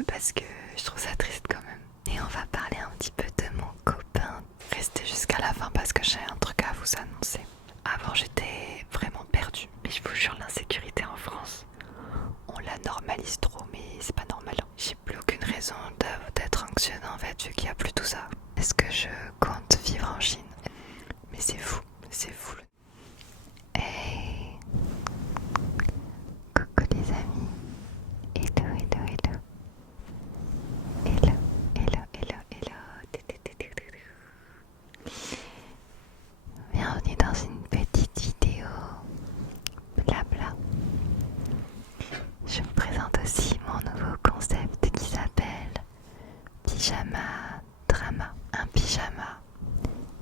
peu parce que je trouve ça triste quand même. Et on va parler un petit peu de mon copain. Restez jusqu'à la fin parce que j'ai un truc à vous annoncer. Avant j'étais vraiment perdue. Mais je vous jure, l'insécurité en France, on la normalise trop, mais c'est pas normal. J'ai plus aucune raison d'être anxieuse en fait, vu qu'il n'y a plus tout ça. Est-ce que je compte vivre en Chine? Mais c'est fou, c'est fou. Hey, coucou les amis. Hello, hello, hello. Hello, hello, hello, hello. Bienvenue dans une petite vidéo blabla. Je vous présente aussi mon nouveau concept qui s'appelle Pyjama Drama. Un pyjama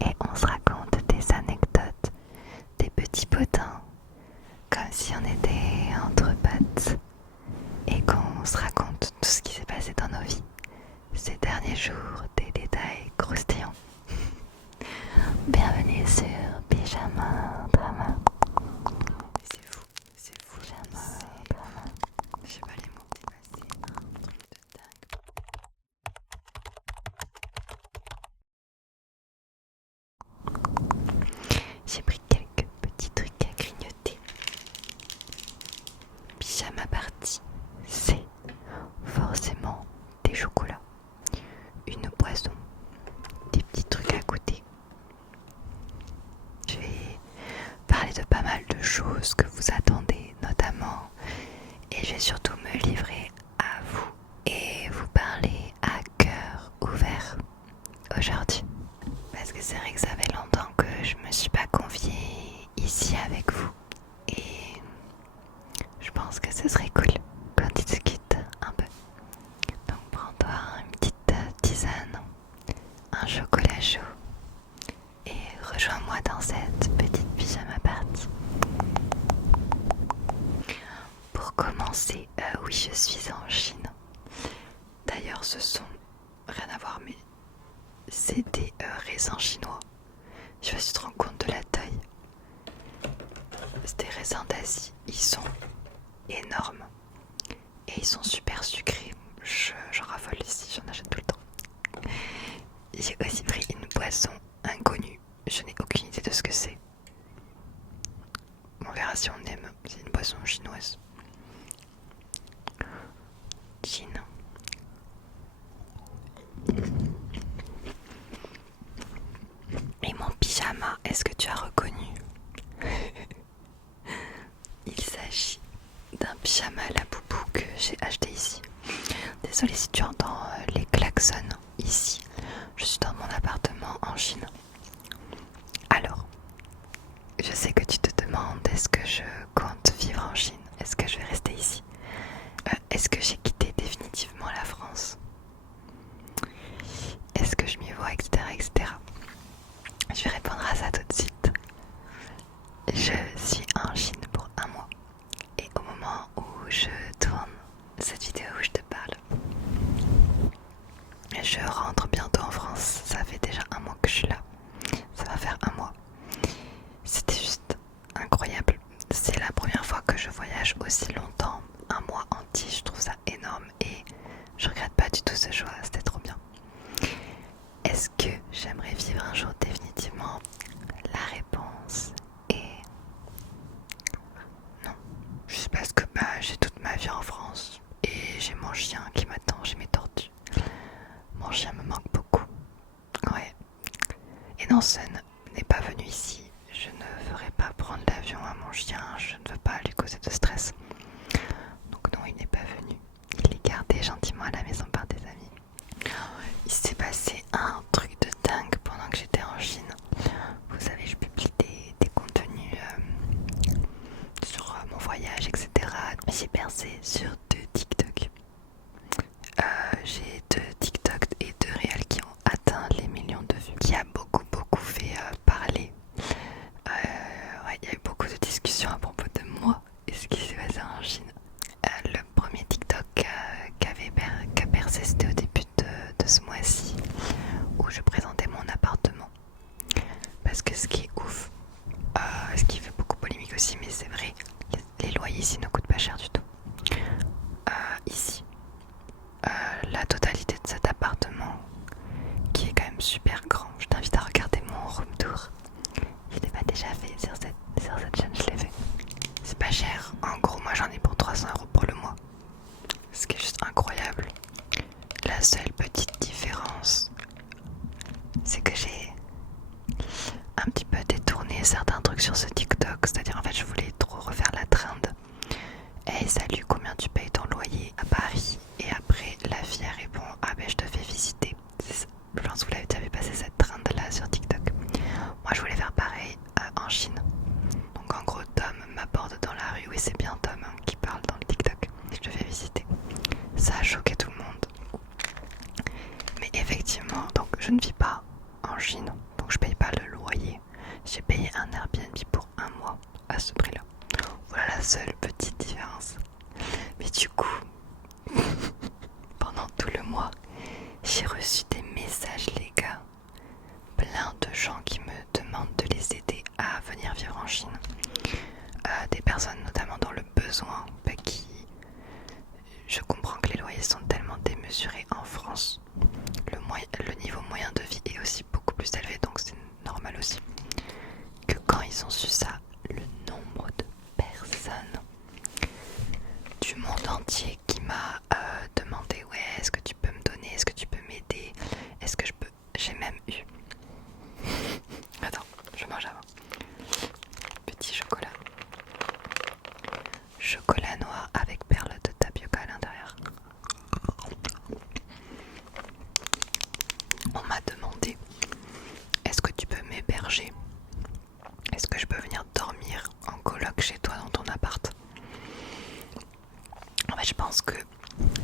et on se raconte des anecdotes, des petits potins, comme si on était entre potes et qu'on se raconte tout ce qui s'est passé dans nos vies ces derniers jours, des détails croustillants. Bienvenue sur Pyjama Drama. C'est fou, Pyjama Drama. Je sais pas les mots, c'est passé un truc de dingue. J'ai pris quelques petits trucs à grignoter. Pyjama party, c'est forcément des chocolats, une boisson, des petits trucs à goûter. Je vais parler de pas mal de choses que vous attendez notamment, et je vais surtout me livrer à vous et vous parler à cœur ouvert aujourd'hui. Parce que c'est vrai que ça fait longtemps que je me suis pas confiée ici avec vous et je pense que ce serait cool qu'on discute un peu. Donc prends-toi une petite tisane, un chocolat chaud et rejoins-moi dans cette petite pyjama party. Pour commencer, oui, je suis en Chine. D'ailleurs, ce sont rien à voir, mais c'est des raisins chinois. Je sais pas si tu te rends compte de la taille. C'est des raisins d'Asie. Ils sont énormes et ils sont super sucrés. J'en raffole ici, j'en achète tout le temps. J'ai aussi pris une boisson inconnue. Je n'ai aucune idée de ce que c'est. On verra si on aime. C'est une boisson chinoise. Chine. Et mon pyjama, est-ce que tu as reconnu? Il s'agit d'un pyjama à la boubou que j'ai acheté ici. Désolée si tu entends les klaxons ici. Je suis dans mon appartement en Chine. Alors, je sais que tu te demandes, est-ce que je compte vivre en Chine? Est-ce que je vais rester ici? Est-ce que j'ai quitté définitivement la France? Est-ce que je m'y vois, etc., etc. Je vais répondre à ça tout de suite. Je suis en Chine pour un mois. Et au moment où je tourne cette vidéo où je te parle, je rentre bientôt en France. Ça fait déjà un mois que je suis là. Ça va faire un mois. C'était juste incroyable. C'est la première fois que je voyage aussi longtemps. Un mois entier, je trouve ça énorme. Et je regrette pas du tout ce choix. C'était trop bien. Est-ce que j'aimerais vivre un jour définitivement? La réponse est non. Juste parce que j'ai toute ma vie en France et j'ai mon chien qui m'attend, j'ai mes tortues. Mon chien me manque beaucoup. Ouais. Et non, Sun n'est pas venu ici. Je ne ferai pas prendre l'avion à mon chien, je ne veux pas lui causer de stress. Donc non, il n'est pas venu. Il est gardé gentiment à la maison par des amis. Il s'est passé un truc de dingue pendant que j'étais en Chine. Vous savez, je publie des contenus sur mon voyage, etc. J'ai percé sur 2 TikTok. J'ai 2 TikTok et 2 réels qui ont atteint les millions de vues. Qui a beaucoup fait parler. Ouais, il y a eu beaucoup de discussions à propos de moi et ce qui s'est passé en Chine. Le premier TikTok qui a percé, c'était au début de ce mois-ci, où je présentais mon appartement. Parce que ce qui est ouf, ce qui fait beaucoup polémique aussi, mais c'est vrai, les loyers ici ne coûtent pas cher du tout. Ici, la totalité de cet appartement qui est quand même super grand. Je t'invite à regarder mon room tour. Je l'ai pas déjà fait sur cette chaîne, je l'ai fait. C'est pas cher. En gros, moi j'en ai pour 300 € pour le mois. Ce qui est juste incroyable. La seule petite différence, c'est que j'ai un petit peu détourné certains trucs sur ce TikTok. C'est-à-dire en fait je voulais trop refaire la trend. Hey salut, combien tu payes ton loyer à Paris? Et après la fille elle répond, ah ben je te fais visiter. Je pense que vous l'avez déjà vu passer cette trend là sur TikTok. Moi je voulais faire pareil en Chine. Donc en gros Tom m'aborde dans la rue. Oui c'est bien Tom qui parle dans le TikTok. Je te fais visiter. Ça a choqué tout le monde. Mais effectivement, donc je ne vis pas en Chine, donc je paye pas le loyer. J'ai payé un Airbnb pour un mois à ce prix-là. Voilà la seule petite différence. Mais du coup, pendant tout le mois, j'ai reçu des messages, les gars. Plein de gens qui me demandent de les aider à venir vivre en Chine. Des personnes notamment dans le besoin, qui... Je comprends que les loyers sont tellement démesurés en France. Le niveau moyen de vie est aussi beaucoup plus élevé, donc c'est normal aussi. Que quand ils ont su ça, le nombre de personnes du monde entier qui m'a demandé ouais, est-ce que tu peux me donner, est-ce que tu peux m'aider, est-ce que je peux... J'ai même eu... Attends, je mange avant. Petit chocolat. Chocolat noir avec perles de tapioca à l'intérieur. On m'a demandé, est-ce que tu peux m'héberger? Est-ce que je peux venir dormir en coloc chez toi dans ton appart? En fait, je pense que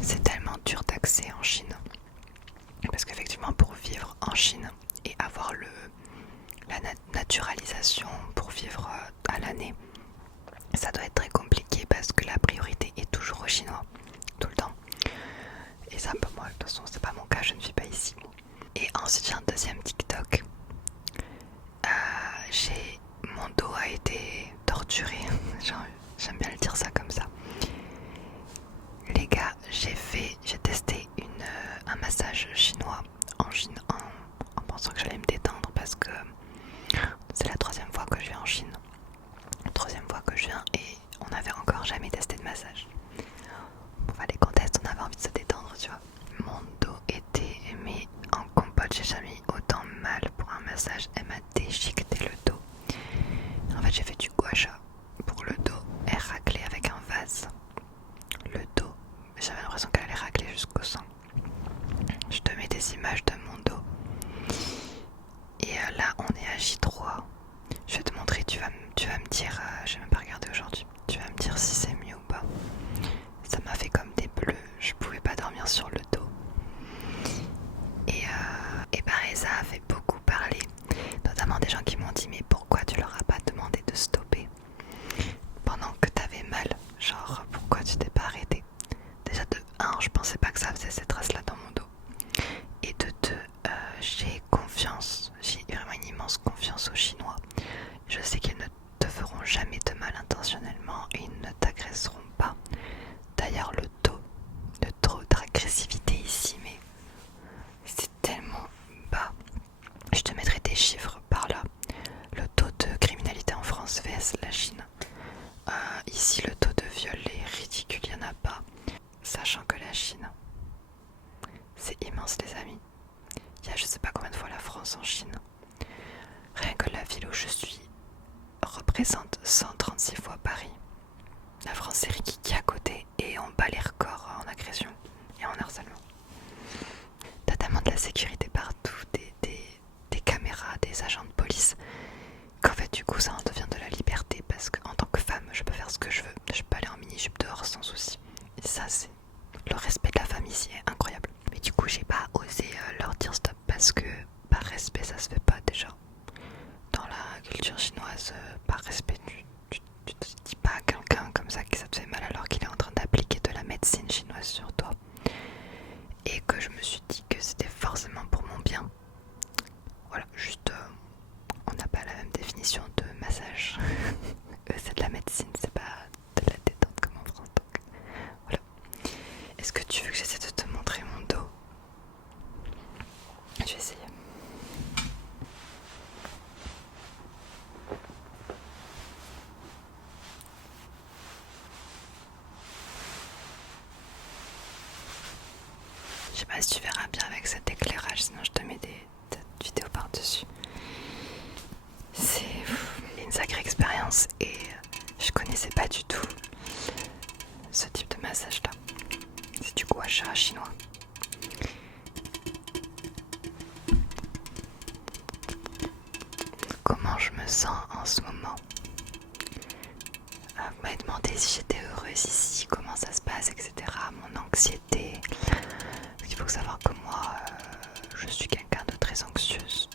c'est tellement dur d'accès en Chine. Parce qu'effectivement, pour vivre en Chine et avoir la naturalisation pour vivre à l'année, ça doit être très compliqué parce que la priorité est toujours aux Chinois, tout le temps. Et ça, moi, de toute façon, c'est pas mon cas, je ne vis pas ici. Et ensuite, j'ai un deuxième TikTok. Mon dos a été torturé. J'aime bien le dire ça comme ça. Les gars, j'ai testé un massage chinois en Chine en pensant que j'allais me détendre parce que c'est la 3e fois que je viens en Chine. 3e fois que je viens et on n'avait encore jamais testé de massage. Bon, fallait qu'on teste, on avait envie de se détendre, tu vois. Mon dos était mis en compote, j'ai jamais eu autant mal pour un massage. Elle m'a déchiqueté le dos. En fait, j'ai fait du gua sha pour le dos et racler avec un vase. Le dos, j'avais l'impression qu'elle allait racler jusqu'au sang. Je te mets des images de mon dos. Et là, on est à J3. Je vais te montrer, tu vas me dire, j'ai même pas regardé aujourd'hui, tu vas me dire si c'est mieux ou pas. Ça m'a fait comme des bleus, je pouvais pas dormir sur le dos. Et pareil, ça a fait beaucoup parler, notamment des gens qui m'ont dit mais pourquoi tu leur as pas demandé de stopper pendant que t'avais mal, genre pourquoi tu t'es pas arrêté. Déjà de 1, je pensais pas que ça faisait ces traces là dans mon dos, et de 2, j'ai confiance, j'ai vraiment une immense confiance aux Chinois. Je sais qu'ils ne te feront jamais de mal intentionnellement et ils ne t'agresseront pas. D'ailleurs, le taux d'agressivité ici, mais c'est tellement bas. Je te mettrai des chiffres par là. Le taux de criminalité en France vs la Chine. Ici, le taux de viol est ridicule, il n'y en a pas. Sachant que la Chine, c'est immense, les amis. Il y a je sais pas combien de fois la France en Chine. Rien que la ville où je suis représente 136 fois Paris. La France c'est Rikiki à côté et on bat les records en agression et en harcèlement. T'as tellement de la sécurité partout, des caméras, des agents de police, qu'en fait du coup ça en devient de la liberté parce qu'en tant que femme je peux faire ce que je veux. Je peux aller en mini-jupe dehors sans souci. Et ça c'est le respect de la femme ici est incroyable. Mais du coup j'ai pas osé leur dire stop parce que par respect ça se fait pas déjà. Dans la culture chinoise, par respect, tu te dis pas à quelqu'un comme ça que ça te fait mal alors qu'il est en train d'appliquer de la médecine chinoise sur toi. Et que je me suis dit que c'était forcément pour mon bien. Voilà, juste, on n'a pas la même définition de massage. C'est de la médecine, c'est pas de la détente comme en France. Donc, voilà. Est-ce que tu veux que j'essaie de te montrer Je sais pas si tu verras bien avec cet éclairage, sinon je te mets des vidéos par-dessus. C'est une sacrée expérience et je connaissais pas du tout ce type de massage là. C'est du gua sha chinois. Comment je me sens en ce moment? Vous m'avez demandé si j'étais heureuse ici, comment ça se passe, etc. Mon anxiété. Il faut savoir que moi, je suis quelqu'un de très anxieuse.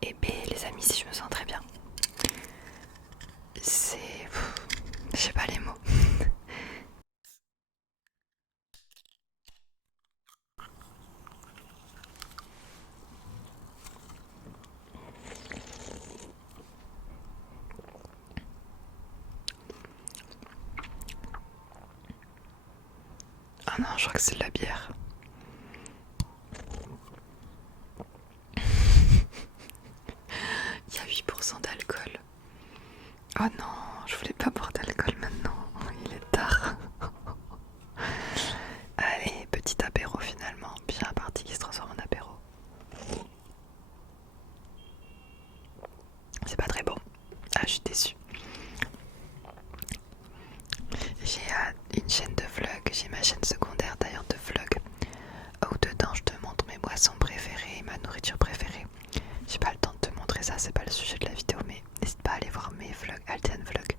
Et bien, les amis, si je me sens très bien. C'est... Je sais pas les mots. Ah non, je crois que c'est de la bière. Il y a 8% d'alcool. Oh non, je voulais pas boire d'alcool maintenant. Il est tard. Allez, petit apéro finalement. Bien parti qui se transforme en apéro. C'est pas très bon. Ah, je suis déçue. J'ai une chaîne de vlog. J'ai ma chaîne secondaire d'ailleurs de vlog. Où dedans je te montre mes boissons préférées, ma nourriture préférée. J'ai pas le temps de te montrer ça, c'est pas le sujet de la vidéo, mais n'hésite pas à aller voir mes vlogs, Altian Vlog.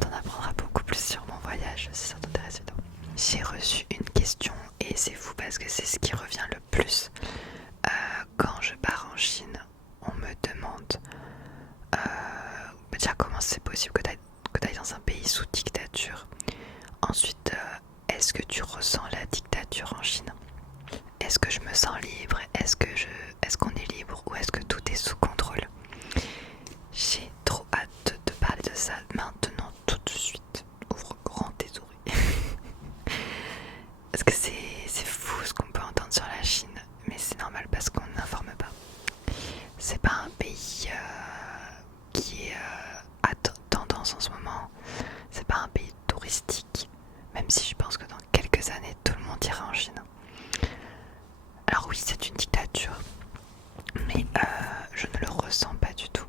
T'en apprendras beaucoup plus sur mon voyage si ça t'intéresse évidemment. J'ai reçu une question et c'est fou parce que c'est ce qui revient le plus. Quand je pars en Chine, on me demande déjà comment c'est possible que tu ailles dans un pays sous dictature. Ensuite, est-ce que tu ressens la dictature en Chine? Est-ce que je me sens libre? Est-ce qu'on est libre ou est-ce que tout est sous contrôle? J'ai trop hâte de parler de ça maintenant, tout de suite. Ouvre grand tes oreilles. Parce que c'est fou ce qu'on peut entendre sur la Chine, mais c'est normal parce qu'on n'informe pas. C'est pas un pays qui est à tendance en ce moment. C'est pas un pays touristique, même si je pense que dans quelques années tout le monde ira en Chine. Alors oui, c'est une dictature, mais je ne le ressens pas du tout.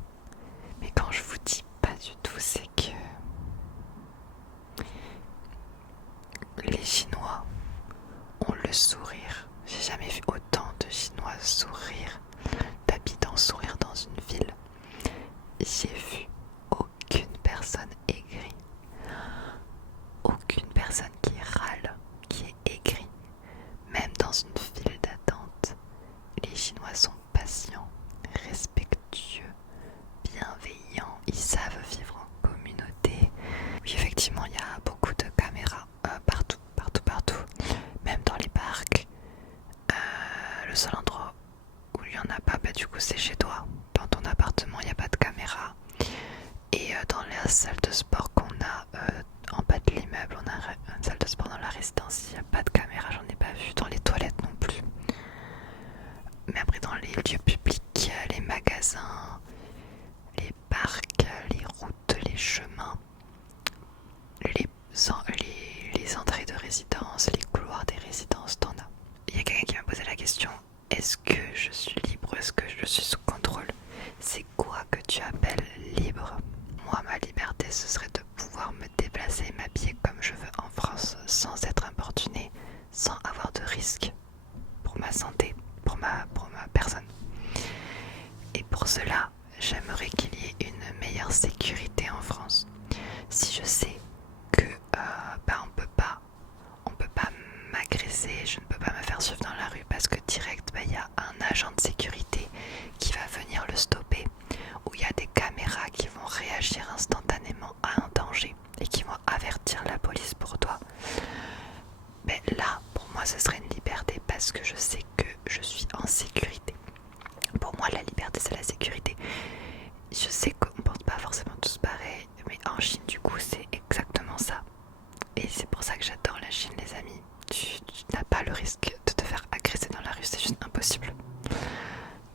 Mais quand je vous dis pas du tout, c'est que les Chinois ont le sourire. J'ai jamais vu autant de Chinois sourire, d'habitants sourire dans une ville. J'ai vu aucune personne aigrie, aucune personne qui râle, qui est aigrie. Même dans une file d'attente, les Chinois sont patients, respectueux, bienveillants, ils savent vivre en communauté. Oui, effectivement, il y a beaucoup de caméras partout. Même dans les parcs. Le seul endroit où il n'y en a pas, bah, du coup, c'est chez toi. Dans ton appartement, il n'y a pas de caméra. Et dans la salle de sport qu'on a en bas de l'immeuble, on a une salle de sport dans la résidence, il n'y a pas de caméra, j'en ai pas vu. Dans les toilettes non plus. Mais après, dans les lieux publics, les magasins, les parcs, les routes, les chemins, les entrées de résidence, les couloirs des résidences, t'en as. Il y a quelqu'un qui m'a posé la question, est-ce que je suis libre, est-ce que je suis sous contrôle? C'est quoi que tu appelles libre? Moi, ma liberté, ce serait de pouvoir me déplacer et m'habiller comme je veux en France sans être importuné, sans avoir de risque pour ma santé, pour ma personne. Et pour cela, j'aimerais qu'il y ait une meilleure sécurité en France. Si je sais que on peut pas m'agresser, je ne peux pas me faire suivre dans la rue parce que direct, il y a un agent de sécurité qui va venir le stopper, où il y a des caméras qui vont réagir instantanément à un danger et qui vont avertir la police pour toi. Mais là, pour moi, ce serait une liberté parce que je sais que je suis en sécurité. Pour moi, la liberté, c'est la sécurité. Je sais qu'on ne pense pas forcément tous pareil, mais en Chine, du coup, c'est exactement ça. Et c'est pour ça que j'adore la Chine, les amis. Tu n'as pas le risque de te faire agresser dans la rue, c'est juste impossible.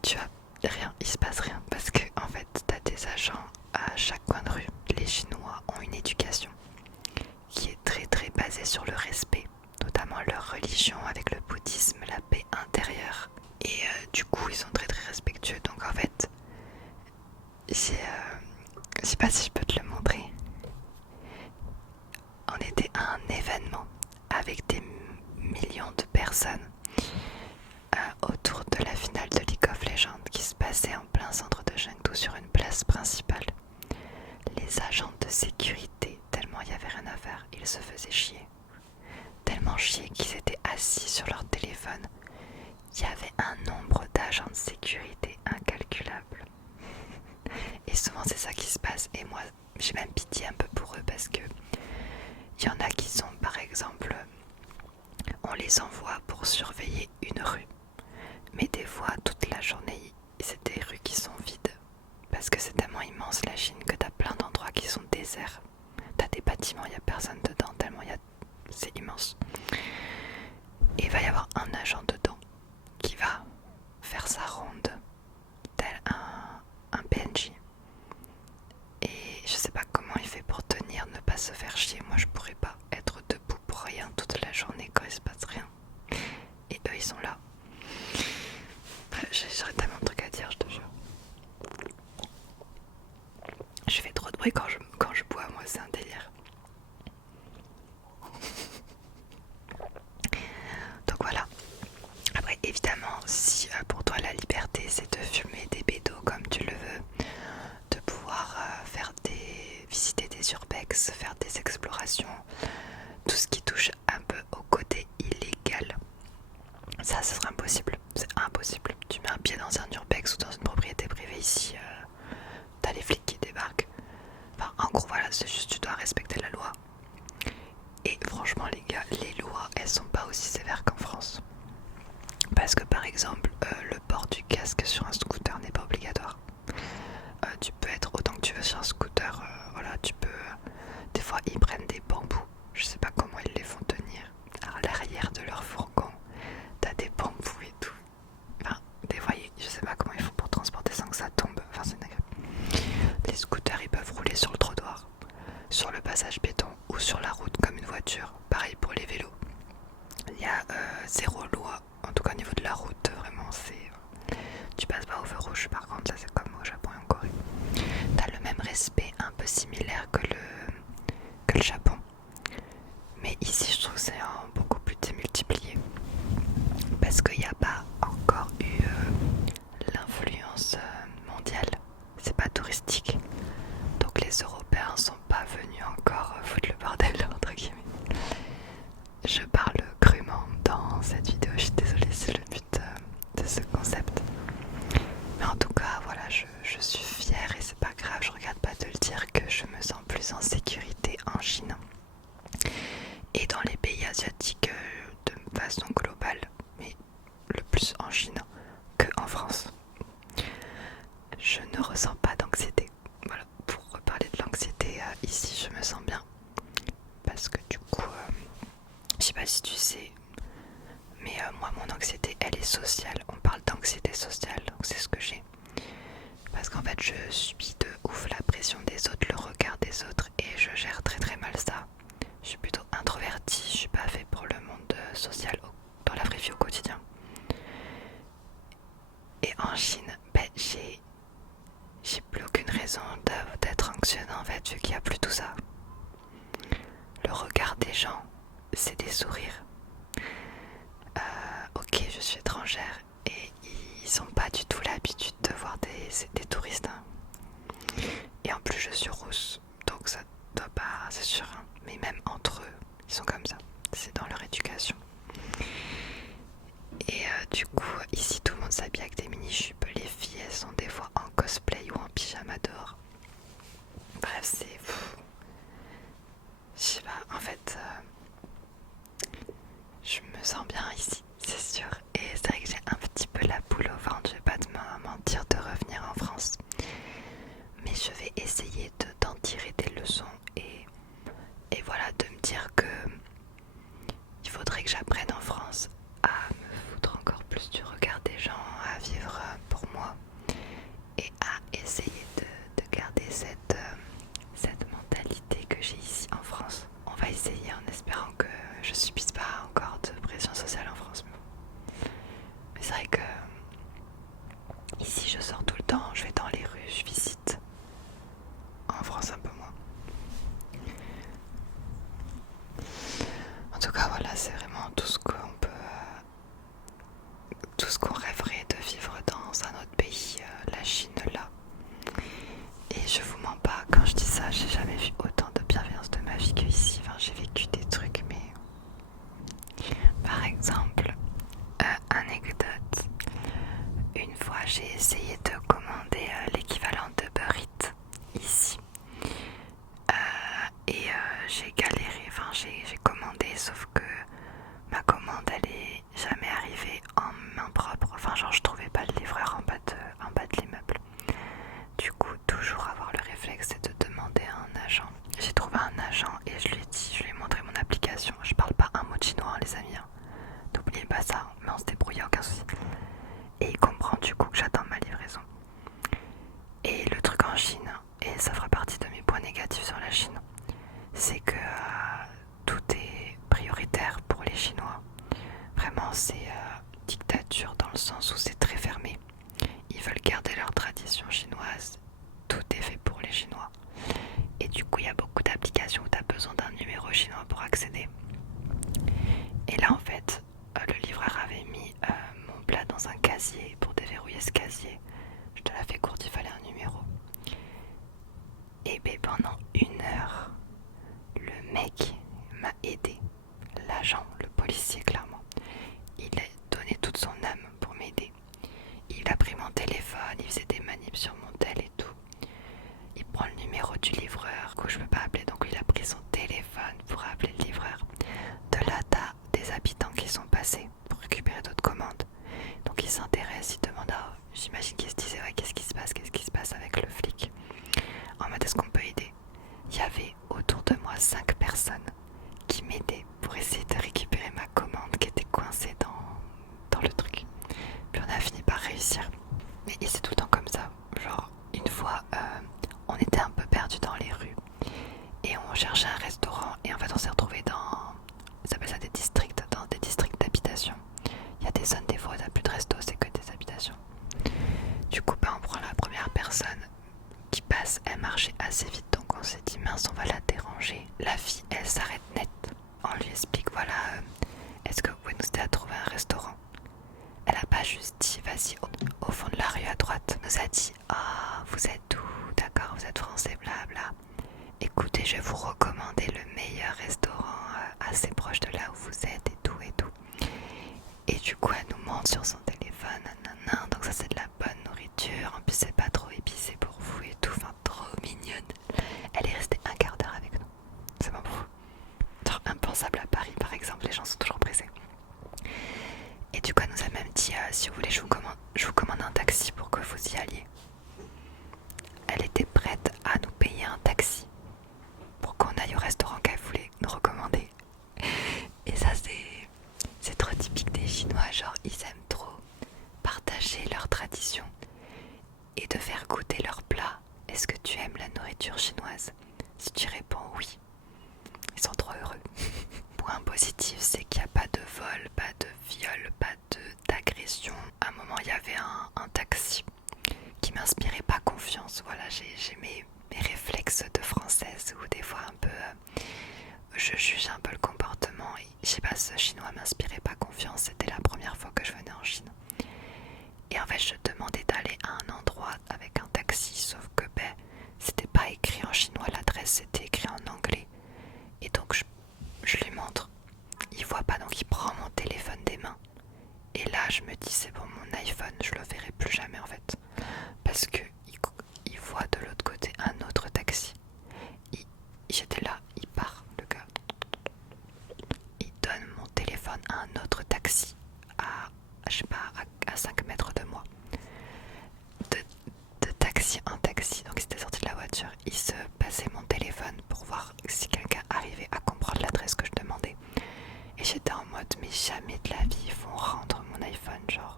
Tu as rien, il se passe rien parce que en fait, tu as des agents à chaque coin de rue. Les Chinois ont une éducation qui est très très basée sur le respect, notamment leur religion avec le bouddhisme, la paix intérieure. Et du coup, ils sont très très respectueux. Donc en fait, je sais pas si je peux te le montrer. On était à un événement avec des millions de personnes autour de la finale de League of Legends qui se passait en plein centre de Chengdu sur une place principale. Les agents de sécurité, tellement il y avait rien à faire, ils se faisaient chier. Tellement chier qu'ils étaient assis sur leur téléphone. Il y avait un nombre d'agents de sécurité incalculable. Et souvent c'est ça qui se passe. Et moi j'ai même pitié un peu pour eux parce que il y en a qui sont par exemple, on les envoie pour surveiller une rue. Mais des fois toute la journée c'est des rues qui sont vides. Parce que c'est tellement immense la Chine que t'as plein d'endroits qui sont déserts. T'as des bâtiments, il n'y a personne dedans tellement c'est immense. Et il va y avoir un agent dedans qui va faire sa ronde tel un PNJ. Et je sais pas comment il fait pour tenir, ne pas se faire chier. Moi je pourrais pas être debout pour rien toute la journée quand il se passe rien. Et eux ils sont là. J'aurais tellement de trucs à dire, je te jure. Je fais trop de bruit quand je bois, moi c'est un délire. Donc voilà. Après évidemment si pour toi la liberté c'est de fumer des bédos comme tu le veux, de pouvoir visiter des urbex, faire des explorations, tout ce qui touche un peu au côté illégal, ça ce sera impossible, c'est impossible. Tu mets un pied dans un urbex ou dans une propriété privée ici, t'as les flics qui débarquent. Enfin en gros voilà, c'est juste tu dois respecter la loi. Et franchement les gars, les lois elles sont pas aussi sévères qu'en France. Parce que par exemple le port du casque sur un scooter n'est pas obligatoire. Tu peux être autant que tu veux sur un scooter, voilà, tu peux... des fois ils prennent des bambous, je sais pas comment ils les font tenir. À l'arrière de leur fourgon, t'as des bambous et tout. Enfin, des fois, je sais pas comment ils font pour transporter sans que ça tombe. Enfin, c'est dingue. Les scooters, ils peuvent rouler sur le trottoir, sur le passage piéton ou sur la route comme une voiture. Pareil pour les vélos. Il y a zéro loi, en tout cas au niveau de la route, vraiment, c'est... tu passes pas au feu rouge, par contre, ça c'est comme au Japon et en Corée. T'as le même respect un peu similaire que le Japon. Mais ici, je trouve que c'est beaucoup plus démultiplié. Parce qu'il n'y a pas encore eu l'influence mondiale. C'est pas touristique. Donc les Européens sont pas venus encore foutre le bordel, entre guillemets. Je parle crûment dans cette vidéo, je suis désolée, c'est le but de ce concept. Mais en tout cas, voilà, je suis fière et c'est pas grave, je regrette pas de le dire que je me sens plus en sécurité en Chine. Et dans les pays asiatiques de façon globale, mais le plus en Chine qu'en France. Je ne ressens pas d'anxiété. Voilà, pour reparler de l'anxiété, ici je me sens bien. Parce que du coup, je sais pas si tu sais, mais moi mon anxiété elle est sociale. On parle d'anxiété sociale, donc c'est ce que j'ai. Parce qu'en fait je subis de ouf la pression des autres, le regard des autres, et je gère très très mal ça. Je suis plutôt introvertie, je suis pas fait pour le monde social dans la vraie vie au quotidien. Et en Chine, ben, j'ai plus aucune raison d'être anxieuse en fait, vu qu'il n'y a plus tout ça. Le regard des gens, c'est des sourires. Ok, je suis étrangère et ils ont pas du tout l'habitude de voir des touristes. Hein. Et en plus, je suis rousse, donc ça doit pas, c'est sûr. Hein. Mais même entre eux, ils sont comme ça. C'est dans leur éducation. Et du coup, ici, tout le monde s'habille avec des mini-jupes. Les filles, elles sont des fois en cosplay ou en pyjama dehors. Bref, c'est... je sais pas, en fait... je me sens bien ici, c'est sûr. Et c'est vrai que j'ai un petit peu la boule au ventre, je vais pas te mentir, de revenir en France. Mais je vais essayer d'en tirer des leçons et voilà, de me dire que il faudrait que j'apprenne en France à me foutre encore plus du regard des gens, à vivre pour moi et à essayer de garder cette vraiment tout ce qu'on peut, tout ce qu'on rêverait de vivre dans un autre pays, la Chine là. Et je vous mens pas, quand je dis ça, j'ai jamais vu autant de bienveillance de ma vie qu'ici. Enfin, j'ai vécu des trucs, mais par exemple, anecdote, une fois j'ai essayé de commander l'équivalent de Uber Eats ici. J'ai galéré, enfin j'ai commandé, sauf que ma commande elle est jamais arrivée en main propre. Enfin genre je trouvais pas le livreur en bas de l'immeuble. Du coup toujours avoir le réflexe c'est de demander à un agent. J'ai trouvé un agent et je lui ai dit, je lui ai montré mon application. Je parle pas un mot de chinois les amis, hein. N'oubliez pas ça, mais on se débrouille, aucun souci. Et il comprend du coup que j'attends ma livraison. Et le truc en Chine, et ça fera partie de mes points négatifs sur la Chine, c'est que tout est prioritaire pour les Chinois. Vraiment, c'est dictature dans le sens où c'est très fermé. Ils veulent garder leur tradition chinoise. Tout est fait pour les Chinois. Et du coup, il y a beaucoup d'applications où tu as besoin d'un numéro chinois pour accéder. Et là, en fait, le livreur avait mis mon plat dans un casier pour déverrouiller ce casier. Je te la fais courte, il fallait un numéro. Et ben pendant 1 heure, le mec m'a aidé. L'agent, le policier clairement. Il a donné toute son âme pour m'aider. Il a pris mon téléphone, il faisait des manips sur mon tel et tout. Il prend le numéro du livreur que je peux pas appeler, donc il a pris son téléphone pour appeler le livreur. De là, t'as des habitants qui sont passés pour récupérer d'autres commandes. Donc il s'intéresse, il demande, j'imagine qu'il se disait ouais, qu'est-ce qui se passe avec le flic. En mode est-ce qu'on peut aider. Il y avait autour de moi 5 personnes qui m'aidaient pour essayer de récupérer ma commande qui était coincée dans le truc. Puis on a fini par réussir. Mais c'est tout le temps comme ça. Genre une fois on était un peu perdu dans les rues et on cherchait un restaurant et en fait on s'est retrouvé dans, ça s'appelle ça des districts, dans des districts d'habitation. Il y a des zones des fois où il n'y a plus de resto, c'est que des habitations. Du coup on prend la première personne qui passe, elle marchait assez vite donc on s'est dit mince on va la déranger. La fille elle s'arrête net. On lui explique voilà est-ce que vous pouvez nous aider à trouver un restaurant. Elle a pas juste dit vas-y au fond de la rue à droite. Elle nous a dit vous êtes où, d'accord vous êtes français blabla. Écoutez je vais vous recommander le meilleur restaurant assez proche de là où vous êtes et tout et tout. Et du coup elle nous montre sur son téléphone nanana, donc ça c'est de la bonne nourriture, en plus c'est pas trop épicé pour vous et tout, enfin trop mignonne. Elle est restée 1/4 d'heure avec nous, c'est pas pour vous. Genre impensable à Paris par exemple, les gens sont toujours pressés. Et du coup elle nous a même dit si vous voulez je vous commande un taxi pour que vous y alliez. Elle était prête à nous payer un taxi pour qu'on aille au restaurant qu'elle voulait nous recommander. Et ça c'est trop typique des Chinois, genre ils aiment trop partager leurs traditions et de faire goûter leurs plats. Est-ce que tu aimes la nourriture chinoise? Si tu réponds oui, ils sont trop heureux. Point positif, c'est qu'il n'y a pas de vol, pas de viol, pas d'agression. À un moment, il y avait un taxi qui m'inspirait pas confiance. Voilà, j'ai mes réflexes de française où des fois un peu je juge un peu le comportement. Et je sais pas, ce chinois m'inspirait pas confiance. C'était la première fois que je venais en Chine. Et en fait, je demandais d'aller à un endroit avec un taxi, sauf que c'était pas écrit en chinois, l'adresse c'était écrit en anglais. Et donc je lui montre, il voit pas, donc il prend mon téléphone des mains. Et là je me dis c'est bon, mon iPhone je le verrai plus jamais en fait, parce que il voit de l'autre côté un autre taxi. J'étais là, il part le gars, il donne mon téléphone à un autre taxi à je sais pas à 5 mètres de moi, de taxi en taxi. Donc il était sorti de la voiture, il se passait mon téléphone pour voir si quelqu'un arrivait à comprendre l'adresse que je demandais. Et j'étais en mode mais jamais de la vie ils vont rendre mon iPhone, genre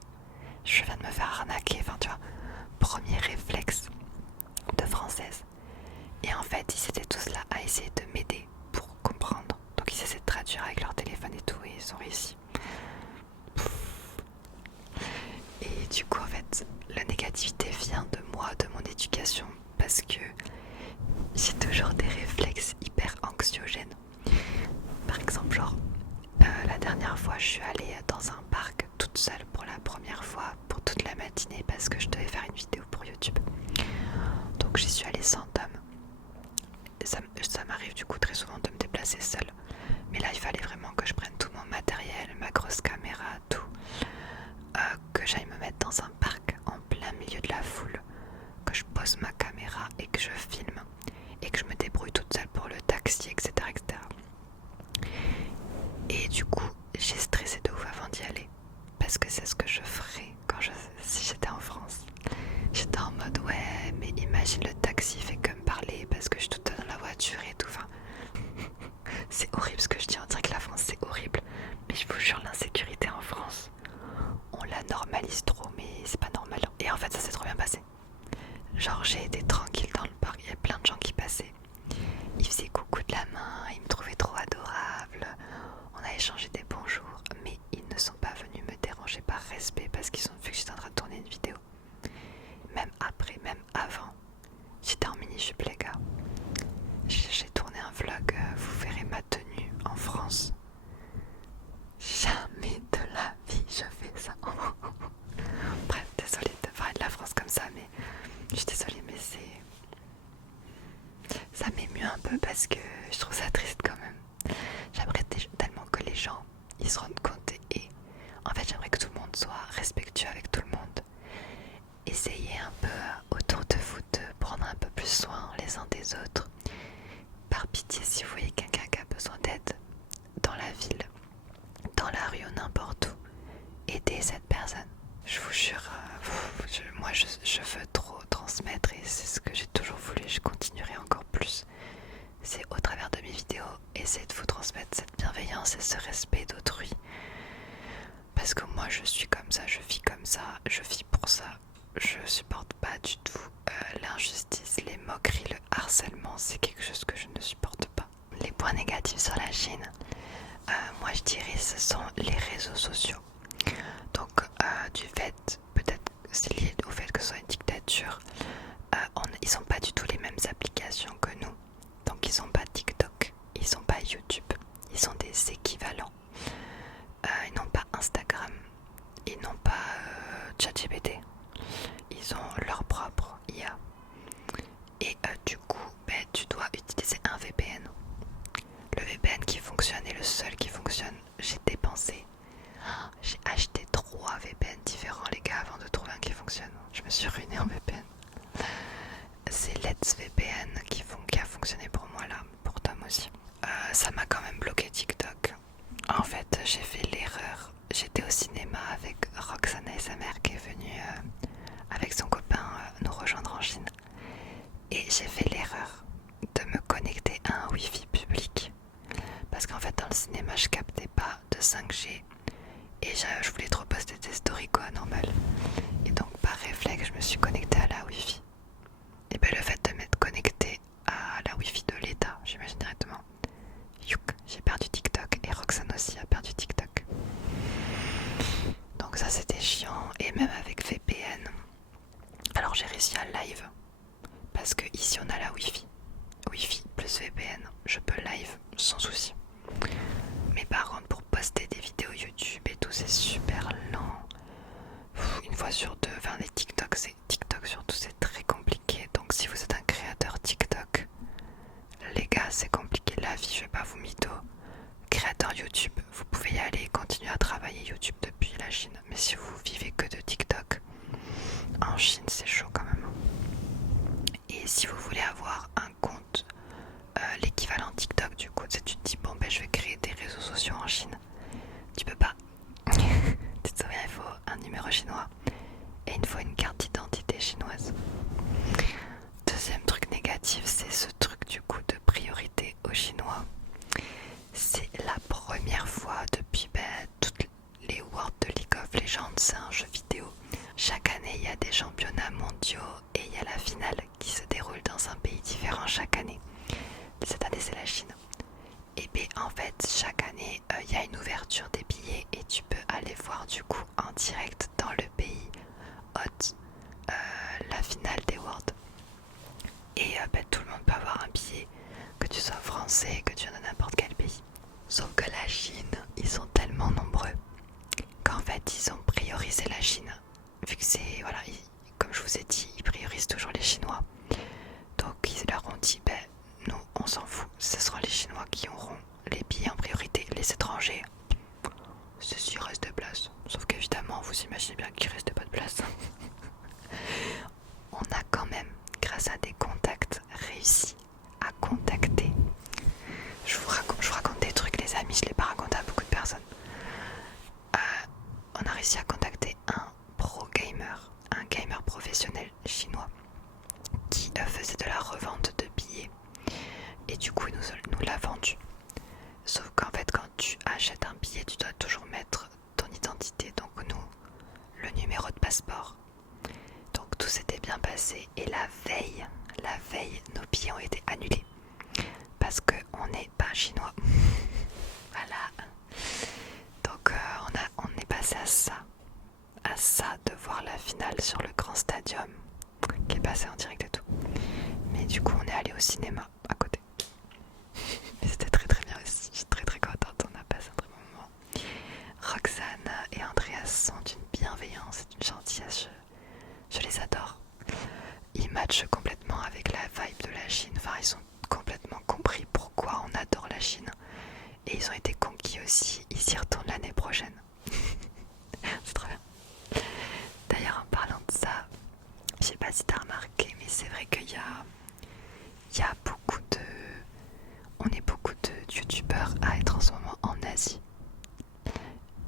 je viens de me faire arnaquer, enfin tu vois, premier réflexe de française. Et en fait ils étaient tous là à essayer de m'aider pour comprendre, donc ils essaient de traduire avec leur téléphone et tout, et ils ont réussi. Et du coup en fait la négativité vient de moi, de mon éducation, parce que j'ai toujours des réflexes hyper anxiogènes. Par exemple genre la dernière ça m'arrive du coup très souvent de me déplacer seule. Mais là il fallait vraiment que je prenne tout mon matériel, ma grosse caméra, tout, que j'aille me mettre dans un parc en plein milieu de la foule, que je pose ma caméra et que je filme et que je me débrouille toute seule pour le taxi, etc. etc. Et du coup j'ai stressé de ouf avant d'y aller parce que c'est ce que je ferais si j'étais en France. J'étais en mode ouais mais imagine le taxi fait que me parler parce que je suis toute seule dans la voiture et tout. Enfin, c'est horrible ce que je dis, on dirait que la France c'est horrible. Mais je vous jure, l'insécurité en France, on la normalise trop, mais c'est pas normal. Et en fait ça s'est trop bien passé. Genre j'ai été tranquille dans le parc, il y a plein de gens qui passaient. Ils faisaient coucou de la main, ils me trouvaient trop adorable. On a échangé des bonjours, mais ils ne sont pas venus me déranger par respect parce qu'ils ont vu que j'étais en train de tourner une vidéo. Même après, même avant, j'étais en mini-jupe les gars. J'ai tourné un vlog, vous verrez ma tenue en France. Jamais de la vie je fais ça. Bref, désolée de parler de la France comme ça, mais je suis désolée, mais ça m'émeut un peu parce que je trouve ça triste quand même. J'aimerais tellement que les gens ils se rendent compte et en fait j'aimerais que tout le monde soit respectueux avec tout le monde. Essayez un peu autour de vous de prendre un peu plus soin les uns des autres. Par pitié, si vous voyez quelqu'un qui a besoin d'aide dans la ville, dans la rue ou n'importe où, aidez cette personne. Je vous jure, moi je veux trop transmettre et c'est ce que j'ai toujours voulu, je continuerai encore plus. C'est au travers de mes vidéos, essayer de vous transmettre cette bienveillance et ce respect d'autrui. Parce que moi je suis comme ça, je vis comme ça, je vis pour ça. Je supporte pas du tout l'injustice, les moqueries, le harcèlement, c'est quelque chose que je ne supporte pas. Les points négatifs sur la Chine, moi je dirais ce sont les réseaux sociaux. Donc du fait, peut-être c'est lié au fait que ce soit une dictature, ils n'ont pas du tout les mêmes applications que nous. Donc ils n'ont pas TikTok, ils n'ont pas YouTube, ils sont des équivalents. Ils n'ont pas Instagram, ils n'ont pas ChatGPT. Ils ont leur propre IA. Et du coup, tu dois utiliser un VPN. Le VPN qui fonctionne est le seul qui fonctionne. J'ai dépensé. J'ai acheté 3 VPN différents, les gars, avant de trouver un qui fonctionne. Je me suis ruinée en VPN. C'est Let's VPN qui a fonctionné pour moi là, pour Tom aussi. Ça m'a quand même bloqué TikTok. En fait, j'ai fait l'erreur. J'étais au cinéma avec Roxana et sa mère qui est venue avec son copain nous rejoindre en Chine. Et j'ai fait l'erreur de me connecter à un wifi public. Parce qu'en fait dans le cinéma je captais pas de 5G. Et je voulais trop poster des stories quoi, normal. Et donc par réflexe je me suis connectée à la wifi. Et le fait de m'être connectée à la wifi de l'État, j'imagine directement. Youk, j'ai perdu TikTok et Roxane aussi a perdu TikTok. Donc ça c'était chiant. Et même avec VPN, alors j'ai réussi à live parce que ici on a la Wi-Fi plus VPN, je peux live sans souci. Mais par contre pour poster des vidéos YouTube et tout c'est super lent. Une fois sur deux, enfin les TikTok surtout c'est très compliqué. Donc si vous êtes un créateur TikTok, les gars c'est compliqué la vie, je vais pas vous mytho. Créateur YouTube, vous pouvez y aller et continuer à travailler YouTube depuis la Chine. Mais si vous vivez que de TikTok, en Chine c'est chaud quand même. Et si vous voulez avoir un compte, l'équivalent TikTok du coup, tu te dis bon je vais créer des réseaux sociaux en Chine. Tu peux pas. Tu te souviens, il faut un numéro chinois et il faut une carte d'identité chinoise. Deuxième truc négatif, c'est ce truc du coup de priorité aux Chinois. C'est la première fois depuis toutes les Worlds de League of Legends, c'est un jeu vidéo. Chaque année il y a des championnats mondiaux et il y a la finale qui se déroule dans un pays différent chaque année. Cette année c'est la Chine. Et bien en fait chaque année il y a une ouverture des billets et tu peux aller voir du coup en direct dans le pays hôte la finale des Worlds. Et tout le monde peut avoir un billet, que tu sois français, que tu viennes de n'importe quel pays. Sauf que la Chine, ils sont tellement nombreux qu'en fait ils ont priorisé la Chine. Vu que c'est, voilà, comme je vous ai dit, ils priorisent toujours les Chinois. Donc ils leur ont dit, nous on passé et la veille, nos billets ont été annulés parce qu'on n'est pas chinois. Voilà. Donc on est passé à ça de voir la finale sur le grand stadium qui est passé en direct et tout. Mais du coup on est allé au cinéma à côté. Mais c'était très très bien aussi, je suis très très contente, on a passé un très bon moment. Roxane et Andreas sont d'une bienveillance et d'une gentillesse, je les adore. Ils matchent complètement avec la vibe de la Chine, enfin ils ont complètement compris pourquoi on adore la Chine. Et ils ont été conquis aussi, ils y retournent l'année prochaine. C'est trop bien. D'ailleurs en parlant de ça, je sais pas si t'as remarqué, mais c'est vrai qu'il y a beaucoup de... On est beaucoup de youtubeurs à être en ce moment en Asie.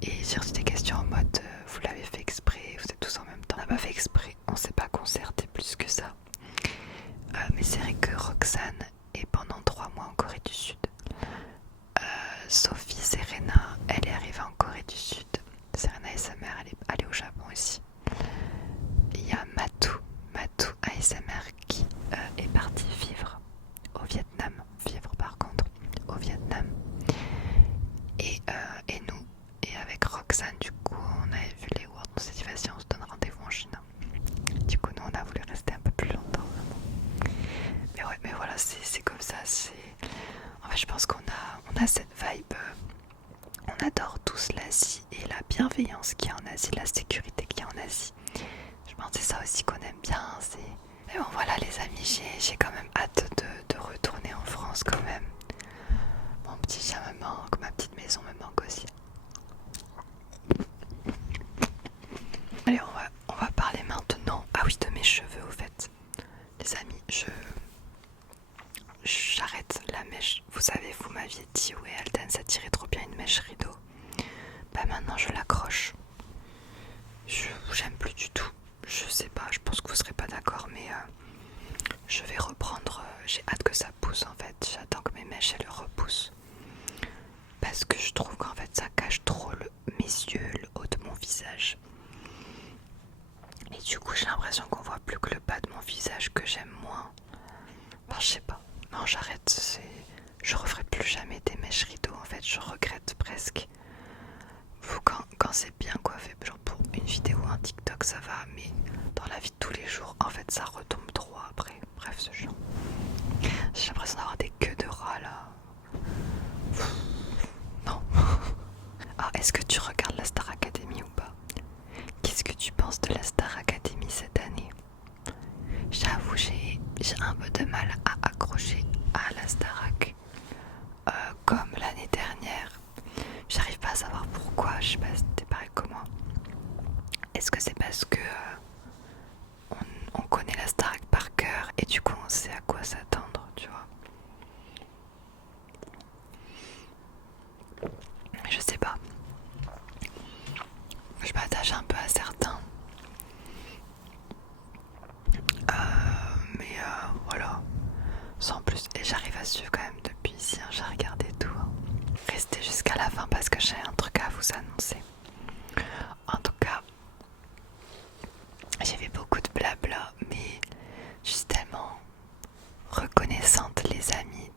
Et j'ai reçu des questions en mode vous l'avez fait exprès, vous êtes tous en même temps. On n'a pas fait exprès, on s'est pas concerté plus que ça. Mais c'est vrai que Roxane est pendant 3 mois en Corée du Sud. Sophie Serena, elle est arrivée en Corée du Sud. Serena et sa mère, elle est allée au Japon aussi. Il y a Matou ASMR qui est partie vivre au Vietnam. Vivre par contre au Vietnam. Et nous, et avec Roxane, du coup, on avait vu les Worlds. On s'est dit, vas-y, on se donne rendez-vous en Chine. Du coup, nous, on a voulu rester un peu plus longtemps, vraiment. Mais ouais, mais voilà, c'est comme ça. En fait, je pense qu'on a cette vibe. On adore tous l'Asie et la bienveillance qu'il y a en Asie, la sécurité qu'il y a en Asie. Je pense que c'est ça aussi qu'on aime bien. Mais bon, voilà, les amis, j'ai quand même hâte de retourner en France quand même. Mon petit chien me manque, ma petite maison me manque aussi. Allez, on va parler maintenant. Ah oui, de mes cheveux au fait. Les amis, j'arrête la mèche. Vous savez, vous m'aviez dit, ouais, Alden, ça tirait trop bien une mèche rideau. Bah maintenant, je l'accroche. J'aime plus du tout. Je sais pas, je pense que vous serez pas d'accord, mais je vais reprendre. J'ai hâte que ça pousse en fait. J'attends que mes mèches elles repoussent. Parce que je trouve qu'en fait ça cache trop mes yeux, le haut de mon visage. Et du coup j'ai l'impression qu'on voit plus que le bas de mon visage que j'aime moins. Enfin je sais pas. Non j'arrête. Je referai plus jamais des mèches rideaux en fait. Je regrette presque. Quand c'est bien coiffé, genre pour une vidéo, un TikTok ça va. Mais dans la vie de tous les jours en fait ça retombe droit après. Bref c'est chiant. J'ai l'impression d'avoir des queues de rats là. Non. Ah, est-ce que tu regardes la Star Academy ou pas? Qu'est-ce que tu penses de la Star Academy cette année? J'avoue, j'ai un peu de mal à accrocher à la Starac. Comme l'année dernière. J'arrive pas à savoir pourquoi, je sais pas si t'es pareil que moi. Est-ce que c'est parce que on connaît la Starac par cœur et du coup on sait à quoi s'attendre, tu vois? Je sais pas. Je m'attache un peu à certains. Mais voilà. Sans plus. Et j'arrive à suivre quand même depuis ici. J'ai regardé tout. Restez jusqu'à la fin parce que j'ai un truc à vous annoncer. En tout cas, j'ai fait beaucoup de blabla. Mais je suis tellement reconnaissante, les amis,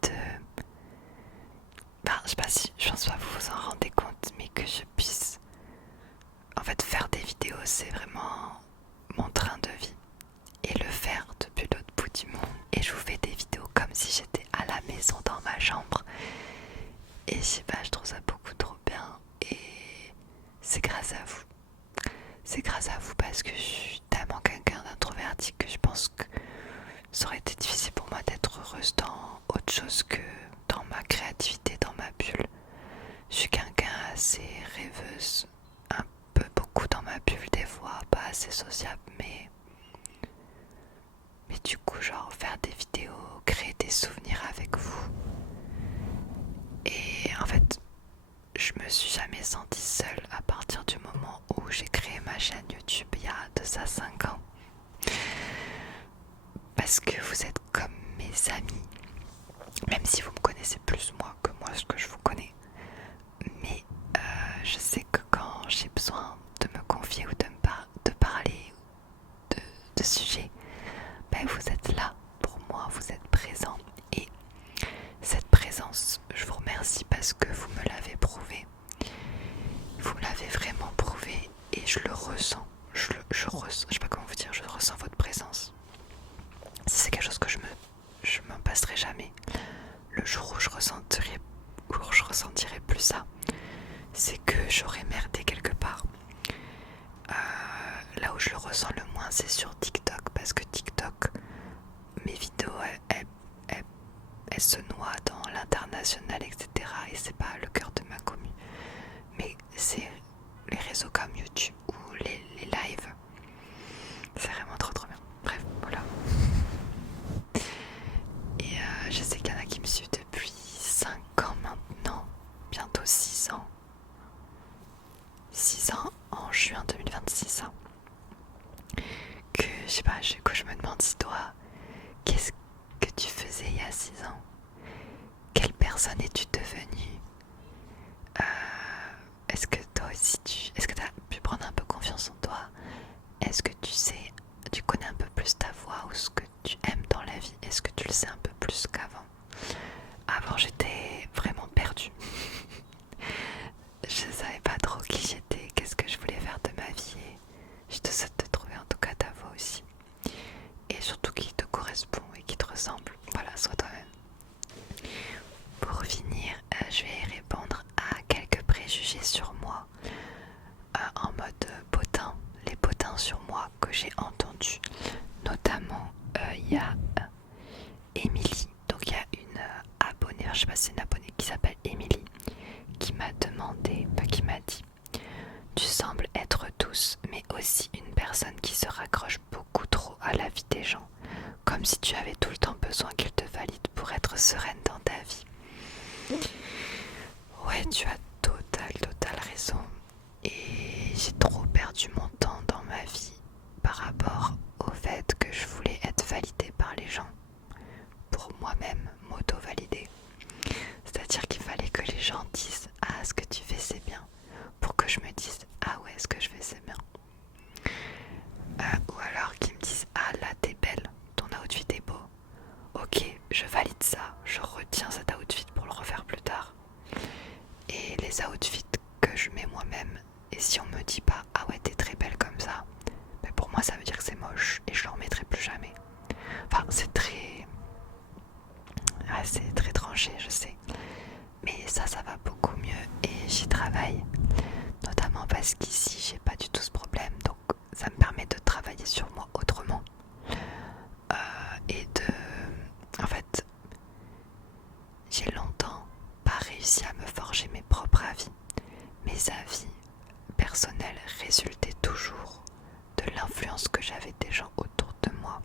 je sais pas si je pense pas vous vous en rendez compte, mais que je puisse en fait faire des vidéos, c'est vraiment mon train de vie. Et le faire depuis l'autre bout du monde. Et je vous fais des vidéos comme si j'étais à la maison dans ma chambre. Et je sais pas, je trouve ça beaucoup trop bien. Et c'est grâce à vous. C'est grâce à vous parce que je suis tellement quelqu'un d'introverti que je pense que ça aurait été difficile pour moi d'être heureuse dans autre chose que dans ma créativité, dans ma bulle. Je suis quelqu'un assez rêveuse, un peu beaucoup dans ma bulle des fois, pas assez sociable, mais du coup genre faire des vidéos, créer des souvenirs avec vous. Et en fait je me suis jamais sentie seule à partir du moment où j'ai créé ma chaîne YouTube il y a de ça 5 ans. Parce que vous êtes comme mes amis, même si vous me connaissez plus moi que moi ce que je vous connais. Mais je sais que quand j'ai besoin de me confier ou de parler de sujets, ouais, vous êtes là pour moi, vous êtes présent. Et cette présence, je vous remercie parce que vous me l'avez prouvé. Vous me l'avez vraiment prouvé et je le ressens. Je ressens, je sais pas comment vous dire, je ressens votre présence. C'est quelque chose que je m'en passerai jamais. Le jour où je ressentirai plus ça, c'est que j'aurais merdé quelque part. Là où je le ressens le moins, c'est sur TikTok, parce que TikTok, mes vidéos, elles se noient dans l'international, etc. Et c'est pas le cœur de ma commu. Mais c'est les réseaux comme YouTube ou les lives. C'est vraiment trop bien. Bref, voilà. Et je sais qu'il y en a qui me suivent depuis 5 ans maintenant, bientôt 6 ans. 6 ans en juin 2026. Hein. Que je sais pas, que je me demande si toi, qu'est-ce que tu faisais il y a 6 ans? Quelle personne es-tu devenue? Est-ce que toi aussi est-ce que tu as pu prendre un peu confiance en toi? Est-ce que tu connais un peu plus ta voix ou ce que tu aimes dans la vie? Est-ce que tu le sais un peu plus qu'avant? Avant, j'étais vraiment perdue. Je savais pas trop qui j'étais, qu'est-ce que je voulais faire de ma vie. Et je te souhaite de trouver en tout cas ta voix aussi. Et surtout qui te correspond et qui te ressemble. Voilà, sois toi-même. Pour finir, je vais répondre à quelques préjugés sur moi en mode potin. Les potins sur moi que j'ai entendus. Notamment, il y a Émilie. Donc il y a une abonnée, je sais pas si c'est une abonnée qui s'appelle Émilie, qui m'a demandé, qui m'a dit: tu sembles être douce, mais aussi une personne qui se raccroche beaucoup trop à la vie des gens, comme si tu avais tout le temps besoin qu'ils te valident pour être sereine dans ta vie. Ouais, tu as total raison. Et j'ai trop perdu mon temps dans ma vie par rapport au fait que je voulais être validée par les gens. Pour moi-même, m'auto-valider. C'est-à-dire qu'il fallait que les gens disent: ah, ce que tu fais c'est bien, pour que je me dise: ah ouais, ce que je fais c'est bien. Ou alors qu'ils me disent: ah là t'es belle, ton outfit est beau. Ok, je valide ça, je retiens cet outfit pour le refaire plus tard. Et les outfits que je mets moi-même, et si on me dit pas: ah ouais t'es très belle comme ça, ben pour moi ça veut dire que c'est moche et je le remettrai plus jamais. Enfin c'est très tranché, je sais. Mais ça va beaucoup mieux et j'y travaille. Notamment parce qu'ici j'ai pas du tout ce problème, donc ça me permet de travailler sur moi autrement. En fait, j'ai longtemps pas réussi à me forger mes propres avis. Mes avis personnels résultaient toujours de l'influence que j'avais des gens autour de moi.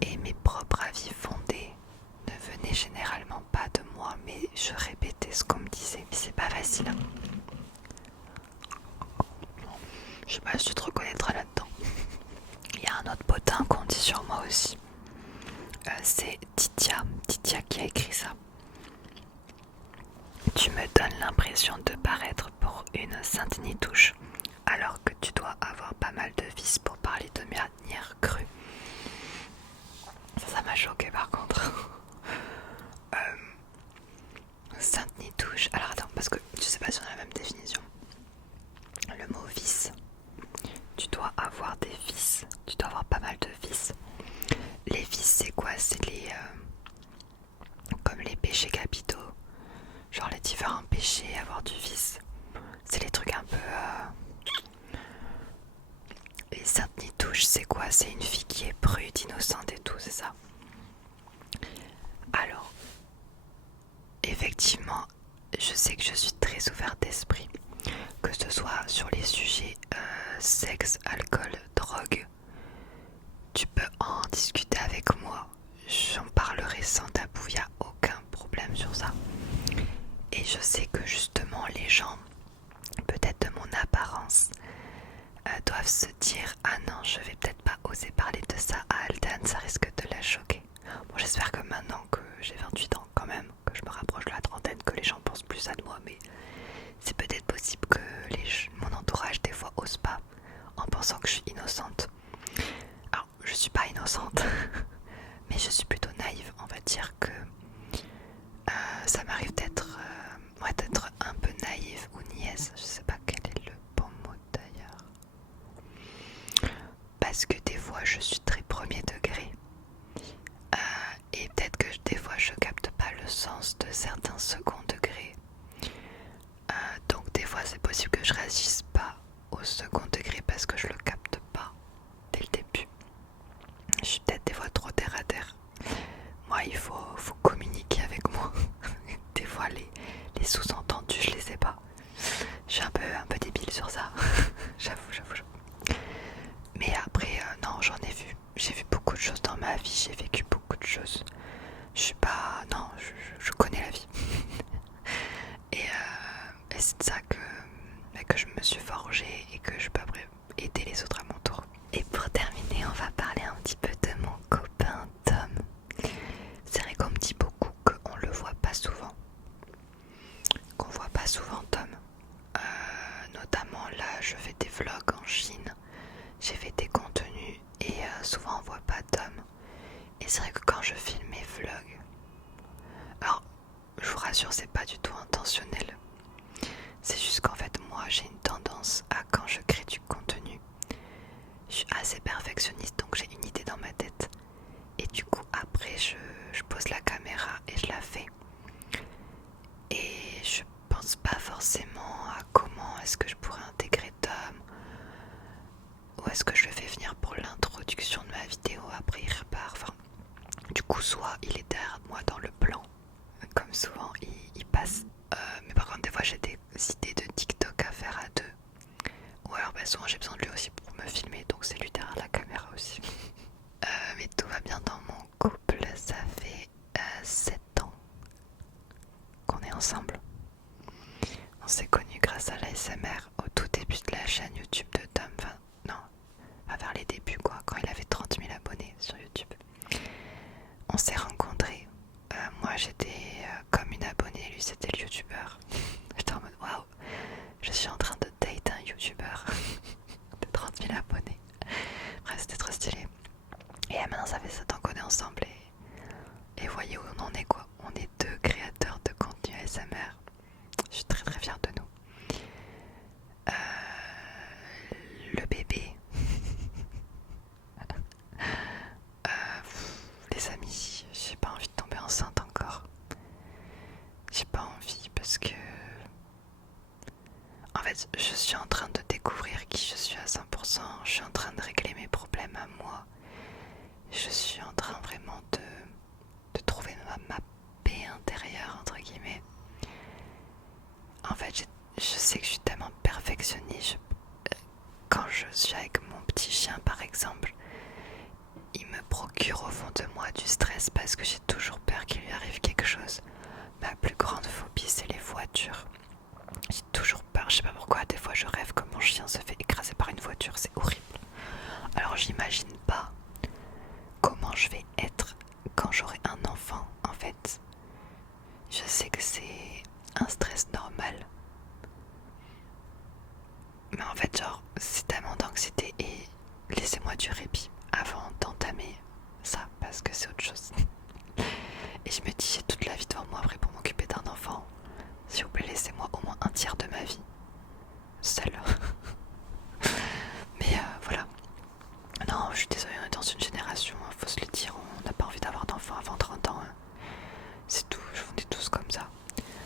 Et mes propres avis fondés ne venaient généralement pas de moi, mais je répétais ce qu'on me disait. Mais c'est pas facile. Hein. Je sais pas si tu te reconnaîtras là-dedans. Il y a un autre potin qu'on dit sur moi aussi. C'est Titia qui a écrit ça. Tu me donnes l'impression de paraître pour une sainte nitouche, alors que tu dois avoir pas mal de vices pour parler de manière crue. Ça m'a choqué par contre. Sainte nitouche. Alors attends, parce que je sais pas si on a la même définition. Le mot vice. Tu dois avoir des vices. Tu dois avoir pas mal de vices. Les vices, c'est quoi? C'est comme les péchés capitaux. Genre les différents péchés, avoir du vice. C'est les trucs un peu... Les saintes nitouches, c'est quoi? C'est une fille qui est prude, innocente et tout, c'est ça? Alors, effectivement, je sais que je suis très ouverte d'esprit. Que ce soit sur les sujets sexe, alcool, drogue. Tu peux en discuter avec moi. J'en parlerai sans tabou, il n'y a aucun problème sur ça. Et je sais que justement les gens, peut-être de mon apparence, doivent se dire: ah non, je vais peut-être pas oser parler de ça à Aldan, ça risque de la choquer. Bon, j'espère que maintenant que j'ai 28 ans quand même, que je me rapproche de la trentaine, que les gens pensent plus à moi, mais c'est peut-être possible que mon entourage des fois ose pas en pensant que je suis innocente. Alors je suis faut communiquer avec moi. Des fois les sous-entendus je les ai pas. Je suis un peu débile sur ça. j'avoue. Mais après non, j'en ai vu. J'ai vu beaucoup de choses dans ma vie, j'ai vécu beaucoup de choses. Je suis pas... Non, je connais la vie. Et c'est de ça que je me suis forgée et que je peux après aider les autres à mon tour. Et pour terminer, on va parler un petit peu de mon copain Tom. C'est vrai qu'on me dit beaucoup qu'on le voit pas souvent. Qu'on voit pas souvent Tom. Notamment là, je fais des vlogs en Chine. J'ai fait des contenus et souvent on voit pas Tom. Et c'est vrai que quand je filme mes vlogs, alors je vous rassure, c'est pas du tout intentionnel. C'est juste qu'en fait moi j'ai une tendance à, quand je crée du contenu, je suis assez perfectionniste, donc j'ai une idée dans ma tête. Et du coup après je pose la caméra et je la fais. Et je pense pas forcément à comment est-ce que je pourrais intégrer Tom. Ou est-ce que je le fais venir pour l'introduction de ma vidéo, après il repart. Enfin, du coup soit il est derrière moi dans le plan, comme souvent il passe. Mais par contre des fois j'ai des idées de TikTok à faire à deux. Ou alors souvent j'ai besoin de lui aussi pour me filmer, donc c'est lui derrière la caméra aussi. Mais tout va bien dans mon couple, ça fait 7 ans qu'on est ensemble. On s'est connus grâce à l'ASMR au tout début de la chaîne YouTube de Tom. Enfin non, pas vers les débuts quoi, quand il avait 30 000 abonnés sur YouTube. On s'est rencontrés. Moi j'étais comme une abonnée, lui c'était le youtubeur. J'étais en mode waouh, je suis en train de date un youtubeur de 30 000 abonnés. Bref, c'était trop stylé. Et maintenant ça fait 7 ans qu'on est ensemble et voyez où on en est quoi. On est deux créateurs de contenu ASMR. Je suis très très fière de nous. Le bébé. Les amis, j'ai pas envie de tomber enceinte encore. J'ai pas envie parce que... En fait, je suis en train de découvrir qui je suis à 100%. Je suis en train de régler mes problèmes à moi. Je suis en train vraiment de trouver ma paix intérieure, entre guillemets. En fait, je sais que je suis tellement perfectionniste. Quand je suis avec mon petit chien, par exemple, il me procure au fond de moi du stress parce que j'ai toujours peur qu'il lui arrive quelque chose. Ma plus grande phobie, c'est les voitures. J'ai toujours peur, je sais pas pourquoi, des fois je rêve que mon chien se fait écraser par une voiture, c'est horrible. Alors j'imagine pas comment je vais être quand j'aurai un enfant. En fait, je sais que c'est un stress normal. Mais en fait, genre, c'est tellement d'anxiété et laissez-moi du répit avant d'entamer ça parce que c'est autre chose. Et je me dis, j'ai toute la vie devant moi après pour m'occuper d'un enfant. S'il vous plaît, laissez-moi au moins un tiers de ma vie seule. Mais voilà. Non, je suis désolée, on est dans une génération, faut se le dire, on n'a pas envie d'avoir d'enfants avant 30 ans. C'est tout, on est tous comme ça.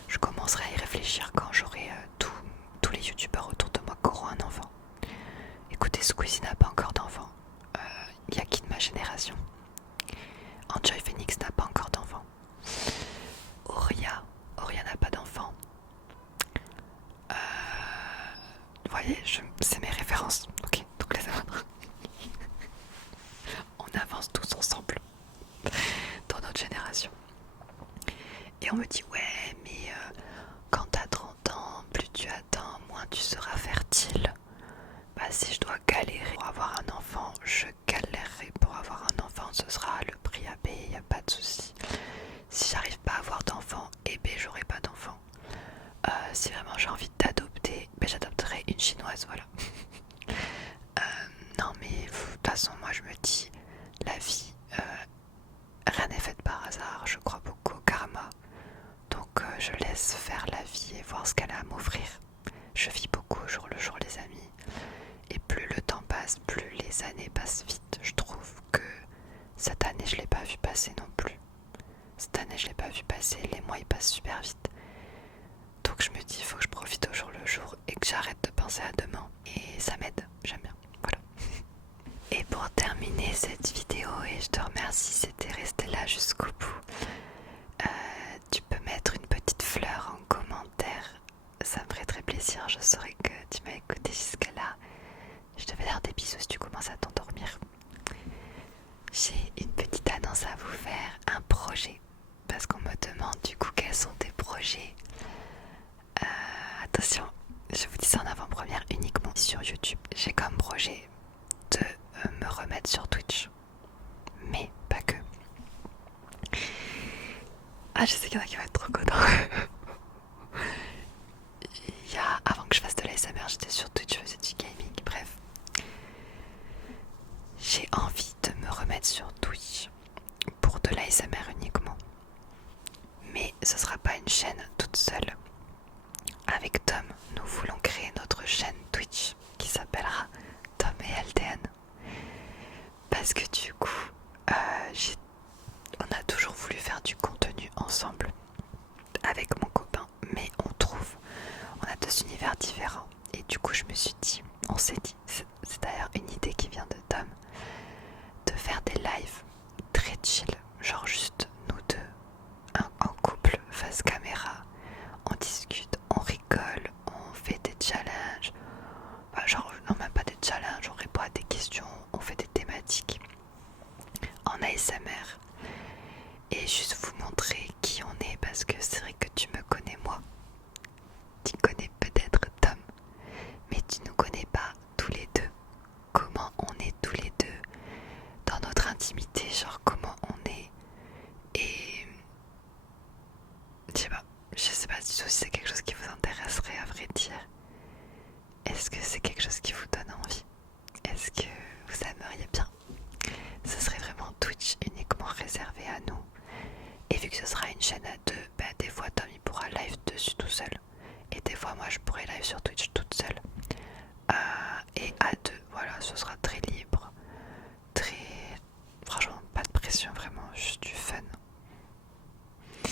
Je commencerai à y réfléchir quand j'aurai tous les youtubeurs autour de moi qui auront un enfant. Écoutez, Squeezie n'a pas encore d'enfant. Il y a qui de ma génération? Enjoy Phoenix n'a pas encore d'enfant. Auria n'a pas d'enfant. Vous voyez, c'est mes références. Ok, donc les autres. On avance tous ensemble dans notre génération. Et on me dit ouais, mais quand t'as 30 ans, plus tu attends, moins tu seras fertile. Bah si je dois galérer pour avoir un enfant, je galérerai pour avoir un enfant, ce sera le prix à payer, y a pas de souci. Si j'arrive pas à avoir d'enfant, eh ben j'aurai pas d'enfant. Si vraiment j'ai envie d'adopter, ben j'adopterai une chinoise, voilà. Non mais de toute façon moi je me dis, la vie, rien n'est fait par hasard, je crois beaucoup au karma. Donc je laisse faire la vie et voir ce qu'elle a à m'offrir. Je vis beaucoup au jour le jour les amis. Et plus le temps passe, plus les années passent vite. Je trouve que cette année je l'ai pas vu passer non plus. Cette année je l'ai pas vu passer, les mois ils passent super vite. Donc je me dis il faut que je profite au jour le jour et que j'arrête de penser à demain. Et ça m'aide, j'aime bien, voilà. Et pour terminer cette vidéo, et je te remercie si t'es resté là jusqu'au bout, tu peux mettre une petite fleur en commentaire. Ça me ferait très plaisir, je saurais que tu m'as écouté jusque là. Je te fais faire des bisous si tu commences à t'endormir. J'ai une petite annonce à vous faire, un projet. Parce qu'on me demande du coup quels sont tes projets. Attention, je vous dis ça en avant-première uniquement sur YouTube. J'ai comme projet de me remettre sur Twitch. Mais pas que. Ah, je sais qu'il y en a qui vont être trop contents. Avant que je fasse de l'ASMR, j'étais sur Twitch, je faisais du gaming, bref. J'ai envie de me remettre sur Twitch pour de l'ASMR uniquement. Mais ce sera pas une chaîne toute seule. Avec Tom, nous voulons créer notre chaîne Twitch qui s'appellera Tom et LDN. Parce que du coup, on a toujours voulu faire du contenu ensemble avec mon copain, mais on a deux univers différents. Et du coup, on s'est dit, c'est d'ailleurs une idée qui vient de Tom, de faire des lives très chill, genre juste nous deux, en couple, face caméra, on discute, on rigole, on fait des challenges, enfin, genre non même pas des challenges, on répond à des questions, on fait des thématiques en ASMR et juste vous montrer qui on est parce que c'est vrai que tu me connais moi, tu connais peut-être Tom, mais tu nous connais pas tous les deux, comment on est tous les deux dans notre intimité, genre comment on est et je sais pas du tout si c'est quelque chose qui vous intéresserait à vrai dire. Est-ce que c'est quelque chose qui vous donne envie? Est-ce que vous aimeriez bien? Ce serait vraiment Twitch uniquement réservé à nous. Et vu que ce sera une chaîne à deux, des fois Tom il pourra live dessus tout seul. Et des fois moi je pourrai live sur Twitch toute seule. Et à deux, voilà, ce sera très libre. Franchement, pas de pression vraiment, juste du fun. Je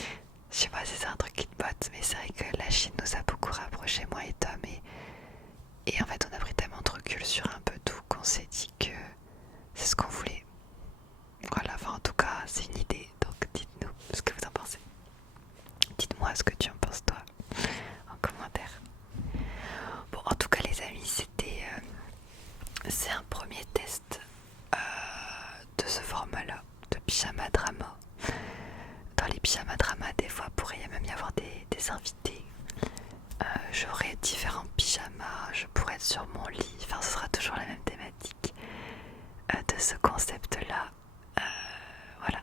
sais pas si c'est un truc qui te botte, mais c'est vrai que la Chine nous a beaucoup rapprochés, moi et Tom. Et en fait, on a pris tellement de recul sur un peu tout qu'on s'est dit que c'est ce qu'on voulait. Voilà, enfin en tout cas, c'est une idée. Donc dites-nous ce que vous en pensez. Dites-moi ce que tu en penses toi en commentaire. Bon, en tout cas les amis, c'est un premier test de ce format-là, de pyjama drama. Dans les pyjama drama, des fois, pourrait même y avoir des invités. J'aurai différents pyjamas, je pourrais être sur mon lit, enfin ce sera toujours la même thématique de ce concept là, voilà.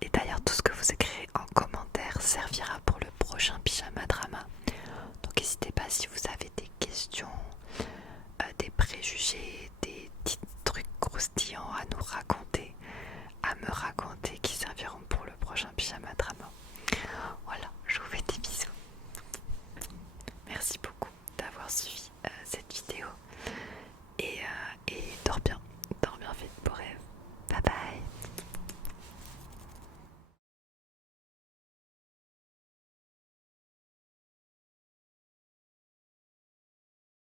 Et d'ailleurs tout ce que vous écrirez